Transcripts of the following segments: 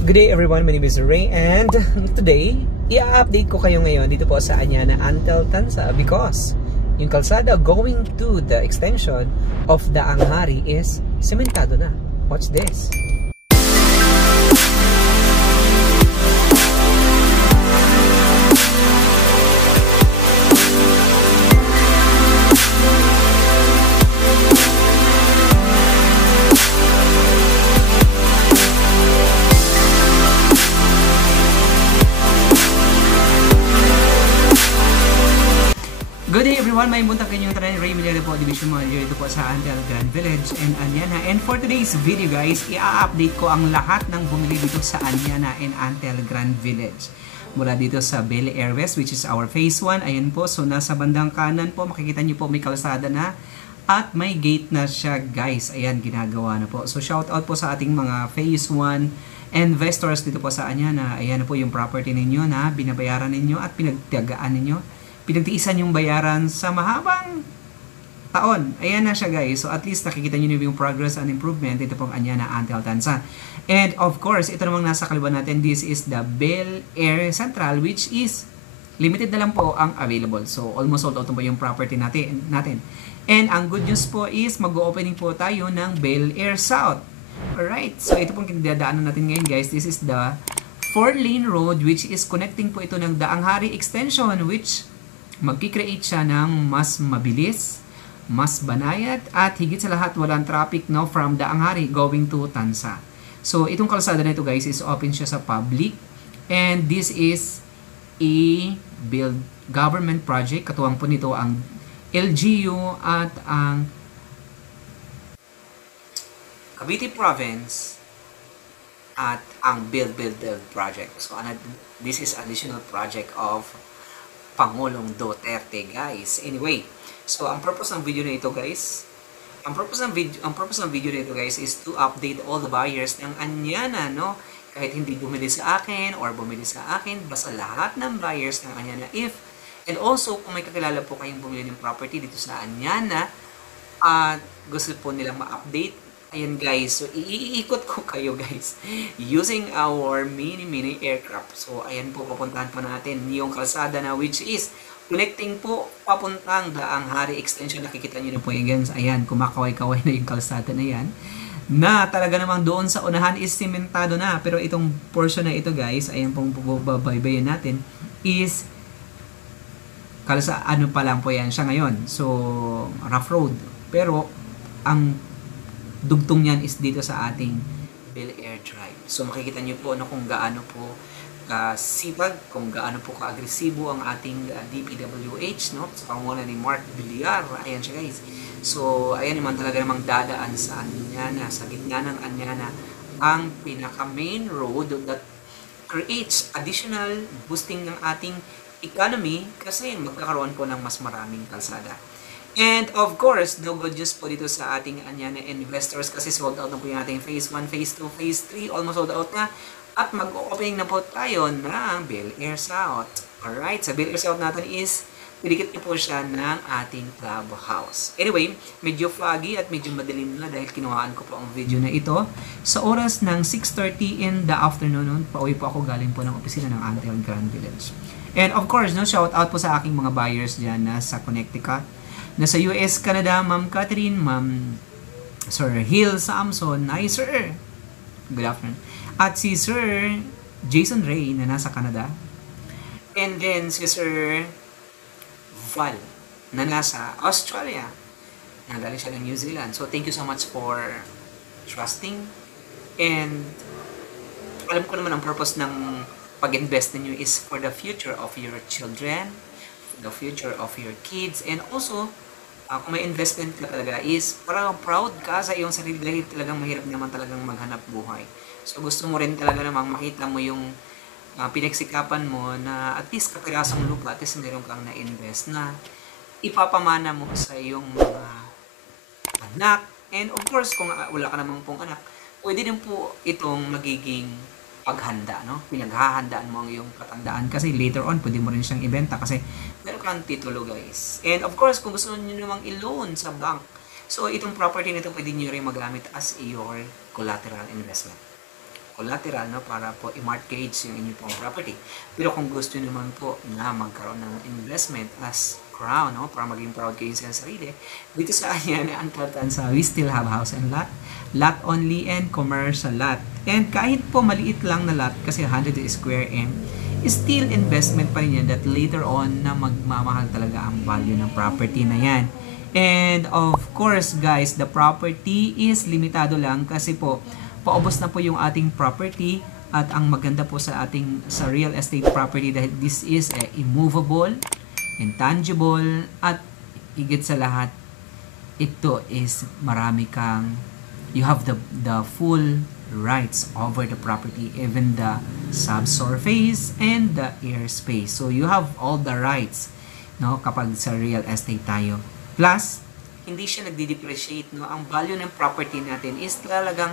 Good day everyone, my name is Ray and today, i-update ko kayo ngayon dito po sa Anyana Antel Tanza because yung kalsada going to the extension of the Anghari is sementado na. Watch this. Good day everyone, may buntag kanyang tanan, Ray Millero po, Division Manager ito po sa Antel Grand Village and Anyana. And for today's video guys, i-update ko ang lahat ng bumili dito sa Anyana and Antel Grand Village. Mula dito sa Bel Air West, which is our phase 1. Ayan po, so nasa bandang kanan po, makikita nyo po may kalsada na at may gate na siya guys. Ayan, ginagawa na po. So shout out po sa ating mga phase 1 investors dito po sa Anyana. Ayan po yung property ninyo na binabayaran ninyo at pinagtiyagaan ninyo. Pinagtiisan yung bayaran sa mahabang taon. Ayan na siya guys. So at least nakikita nyo yung progress and improvement dito pong Anyana Antel Tanza. And of course, ito namang nasa kaliwan natin, this is the Bel Air Central, which is limited na lang po ang available. So almost sold out po yung property natin. And ang good news po is mag-opening po tayo ng Bel Air South. Alright, so ito pong kinadaanan natin ngayon guys. This is the 4-lane road which is connecting po ito ng the Anghari Extension, which magkikreate siya ng mas mabilis, mas banayad, at higit sa lahat walang traffic no, from the Anghari going to Tanza. So itong kalsada na ito guys is open siya sa public and this is a build government project. Katuwang po nito ang LGU at ang Cavite Province at ang Build project. So this is additional project of Pangulong Duterte guys. Anyway, so ang purpose ng video na ito guys, ang purpose ng video na ito guys is to update all the buyers ng Anyana, no? Kahit hindi bumili sa akin or bumili sa akin, basta lahat ng buyers ng Anyana and also kung may kakilala po kayong bumili ng property dito sa Anyana at gusto po nilang ma-update. Ayan guys, so iikot ko kayo guys using our mini aircraft. So ayan po, papuntahan po natin yung kalsada na which is connecting po papuntang the Anghari Extension. Nakikita nyo na po yung guys, ayan, kumakaway-kaway na yung kalsada na yan. Na talaga namang doon sa unahan is sementado na. Pero itong portion na ito guys, ayan pong babaybayan natin is ano pa lang po yan siya ngayon. So rough road. Pero ang dugtong yan is dito sa ating Bel Air Drive. So makikita nyo po kung gaano po kasipag, kung gaano po ka-agresibo ang ating DPWH, no? Sa pangunguna ni Mark Villar. Ayan siya guys. So ayan naman talaga namang dadaan sa Anyana, sa gitna ng Anyana, ang pinaka main road that creates additional boosting ng ating economy kasi magkakaroon po ng mas maraming kalsada. And of course, no good news po dito sa ating Anyana investors kasi sold out na po yung ating phase 1, phase 2, phase 3, almost sold out na. At mag-opening na po tayo ng Bel Air South. Alright, sa Bel Air South natin is pilikit niyo po siya ng ating clubhouse. Anyway, medyo foggy at medyo madilim na dahil kinuhaan ko po ang video na ito. Sa oras ng 6:30 in the afternoon, pauwi po ako galing po ng opisina ng Antel Grand Village. And of course, no, shout out po sa aking mga buyers dyan na sa Connecticut. Nasa US, Canada, Ma'am Catherine, Ma'am Sir Hill Samson. Hi, Sir! Good afternoon. At si Sir Jason Ray na nasa Canada. And then si Sir Val na nasa Australia. Nagaling siya ng New Zealand. So, thank you so much for trusting. And alam ko naman ang purpose ng pag-invest ninyo is for the future of your children, the future of your kids, and also kung may investment ka talaga is parang proud ka sa iyong sarili dahil talagang mahirap naman talagang maghanap buhay. So gusto mo rin talaga namang makita mo yung pinagsikapan mo na at least kapirasong lupa, at least meron kang na-invest na ipapamana mo sa iyong mga anak. And of course, kung wala ka namang pong anak, pwede din po itong magiging paghanda, no? Pinaghahandaan mo ang iyong katandaan kasi later on pwede mo rin siyang ibenta kasi meron kang titulo guys. And of course, kung gusto niyo namang i-loan sa bank, so itong property nito pwede niyo rin magamit as your collateral investment. collateral, no, para po i-mortgage yung inyong pong property. Pero kung gusto niyo naman po na magkaroon ng investment as crown, no, para maging proud kayo sa sarili, dito sa Anyan, ang Tartansa, we still have house and lot only and commercial lot. And kahit po maliit lang na lot, kasi 100 square m, still investment pa rin yan that later on na magmamahal talaga ang value ng property na yan. And of course guys, the property is limitado lang kasi po paubos na po yung ating property. At ang maganda po sa real estate property dahil this is immovable, intangible, at higit sa lahat, ito is marami kang, you have the full rights over the property, even the subsurface and the airspace. So you have all the rights, no, kapag sa real estate tayo. Plus, hindi siya nagde-depreciate, no. Ang value ng property natin is talagang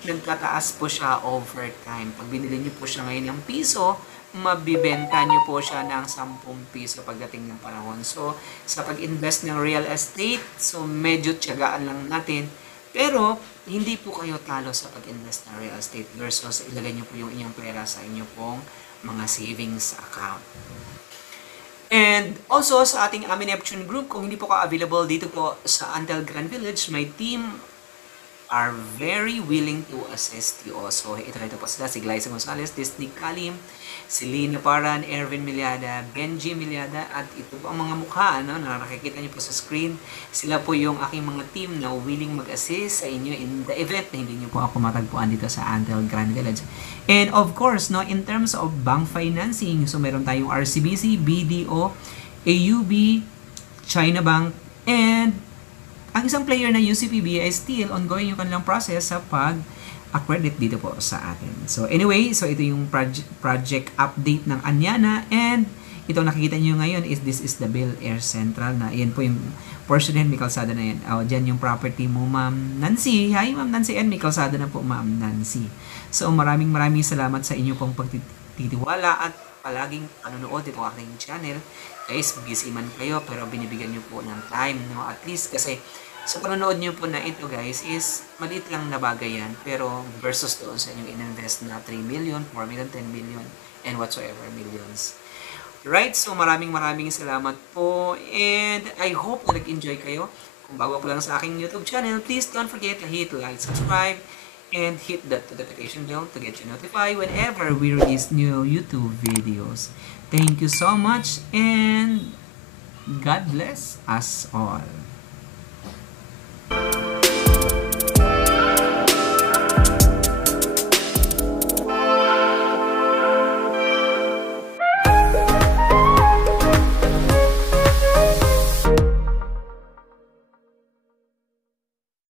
nagtataas po siya over time. Pag binili niyo po siya ngayon ng piso, mabibenta niyo po siya ng 10 piso pagdating ng panahon. So, sa pag-invest ng real estate, so medyo tiyagaan lang natin. Pero, hindi po kayo talo sa pag-invest ng real estate versus ilagay niyo po yung inyong pera sa inyo pong mga savings account. And also, sa ating Ami Neptune group, kung hindi po ka available dito po sa Antel Grand Village, my team are very willing to assist you also. Ito po sila, si Glyza Gonzalez, Disney Kalim, si Lina Paran, Erwin Miliada, Benji Miliada, at ito po ang mga mukha na nakikita niyo po sa screen. Sila po yung aking mga team na willing mag-assist sa inyo in the event na hindi niyo po ako matagpuan dito sa Antel Grand Village. And of course, no, in terms of bank financing, so meron tayong RCBC, BDO, AUB, China Bank, and ang isang player na UCPB ay still ongoing yung kanilang process sa pag-accredit dito po sa atin. So anyway, so ito yung project update ng Anyana, and itong nakikita nyo ngayon is this is the Bel Air Central na yan po yung portion and may kalsada na yan. Dyan yung property mo, Ma'am Nancy. Hi Ma'am Nancy, and may kalsada na po Ma'am Nancy. So maraming salamat sa inyo pong pagtitiwala at palaging panonood dito aking channel. Guys, busy man kayo pero binibigyan nyo po ng time, no? At least kasi sa panonood nyo po na ito guys is maliit lang na bagay yan, pero versus doon sa inyong in-invest na 3 million, 4 million, 10 million, and whatsoever millions. Right, so maraming salamat po, and I hope na nag-enjoy kayo. Kung bago po lang sa aking YouTube channel, please don't forget to hit like, subscribe, and hit that notification bell to get you notified whenever we release new YouTube videos. Thank you so much, and God bless us all.